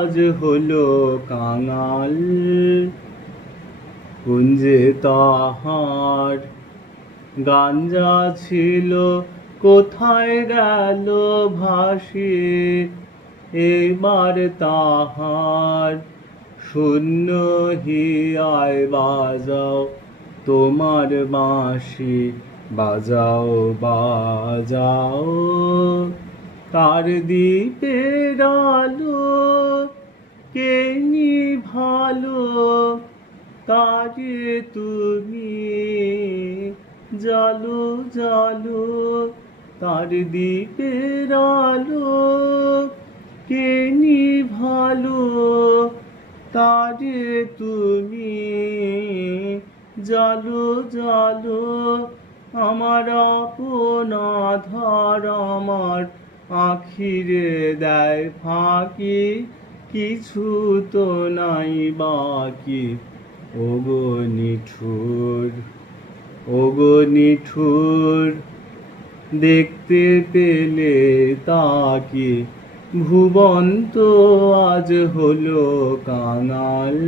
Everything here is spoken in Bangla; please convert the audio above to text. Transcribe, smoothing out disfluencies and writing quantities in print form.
আজ হলো কাঙাল। কুঞ্জে তাহার গাঞ্জা ছিল, কোথায় গেল ভাসিয়ে। এবার তাহার শূন্য হিয়ায় বাজাও তোমার বাঁশি, বাজাও বাজাও। তার দ্বীপের আলো কে নিভালো, তারে তুমি জালো জালো। তার দ্বীপের আলো কে নিভালো, তারে তুমি জালো জালো। আমার আপন আধার আমার আখিরে দেয় ফাঁকি, কিছু তো নাই বাকি। ওগো নিঠুর, ওগো নিঠুর, দেখতে পেলে তাকে ভুবন তো আজ হলো কাঙাল।